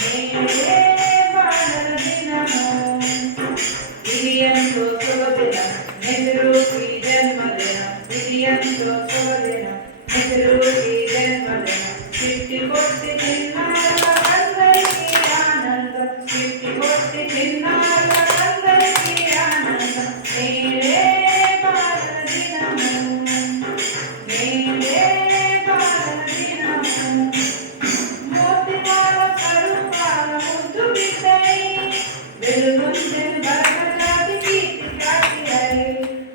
నేడే బాలల దినము ఇది ఎంతో శుభదినం నెహ్రూకి జన్మదినం ఇది ఎంతో శుభదినం నెహ్రూకి జన్మదినం చిట్టి పొట్టి చిన్నారులందరికీ ఆనందం చిట్టి పొట్టి చిన్నారులందరికీ ఆనందం నేడే బాలల దినము నేడే బాలల దినము మోతిమాల కరుపాల ముద్దు బిడ్డై వెలుగొందెను బరకజాతి కీర్తి జాతిరై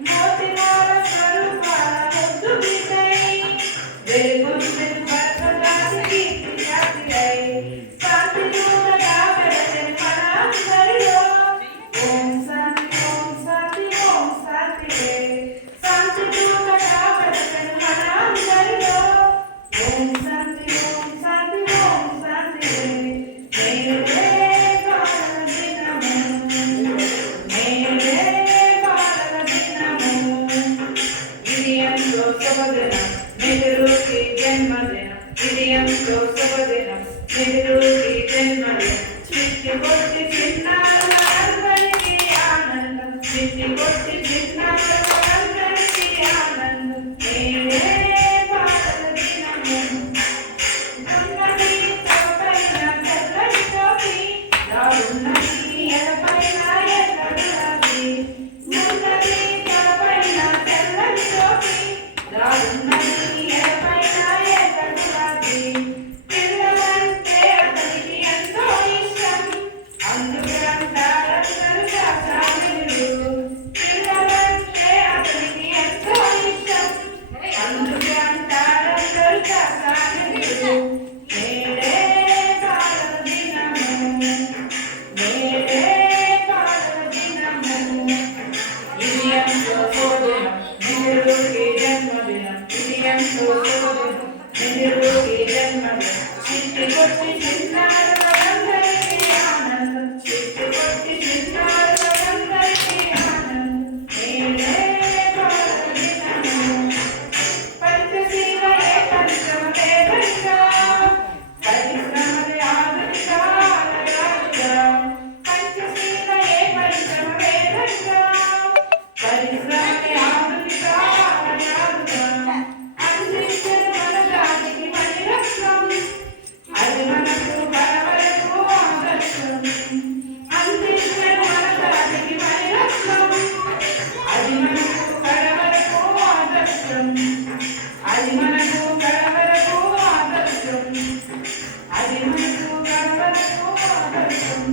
మోతిమాల కరుపాల ముద్దు బిడ్డై వెలుగొందెను బరకజాతి కీర్తి జాతిరై శాంతి దూతగా వెలసెను మన అందరిలో ఓం శాంతి ఓం శాంతి ఓం శాంతి శాంతి దూతగా వెలసెను మన అందరిలో ఓం శాంతి ఓం శాంతి ఓం శాంతి నేడే బాలల దినము నేడే బాలల దినము ఇది ఎంతో శుభదినం నెహ్రూకి జన్మదినం ఇది ఎంతో శుభదినం నెహ్రూకి జన్మదినం చిట్టి పొట్టి చిన్నారులందరికీ ఆనందం చిట్టి పొట్టి చిన్నారులందరికీ ఆనందం నేడే బాలల దినము ఉన్నది తలపైన తెల్లని టోపీ రావున్నది ఎడపైన ఎర్రగులాబీ ఉన్నది తలపైన తెల్లని టోపీ రావున్నది ఎడపైన ఎర్రగులాబీ పిల్లలంటే అతనికి ఎంతో ఇష్టం అందుకే అంటారందరూ చాచామిలు పిల్లలంటే అతనికి ఎంతో ఇష్టం అందుకే అంటారందరూ చాచామిలు నేడే బాలల దినము నేడే బాలల దినము ఇది ఎంతో శుభదినం నెహ్రూకి జన్మదినం ఇది ఎంతో శుభదినం నెహ్రూకి జన్మదినం చిట్టి పొట్టి చిన్నారులందరికీ ఆనందం చిట్టి పొట్టి చిన్నారులందరికీ ఆనందం నేడే బాలల దినము పంచశీలయే పరిశ్రమ వేదంగా పరిశ్రమలే ఆధునిక ఆలయాలుగా పంచశీలయే పరిశ్రమ వేదంగా పరిశ్రమలే ఆధునిక ఆలయాలుగా అందించను మన జాతికి పరిరక్షం అది మనకు కలవరకు ఆదర్శం అందించను మన జాతికి పరిరక్షం అది మనకు కలవరకు ఆదర్శం అది మనకు కలవరకు ఆదర్శం అది మనకు కలవరకు ఆదర్శం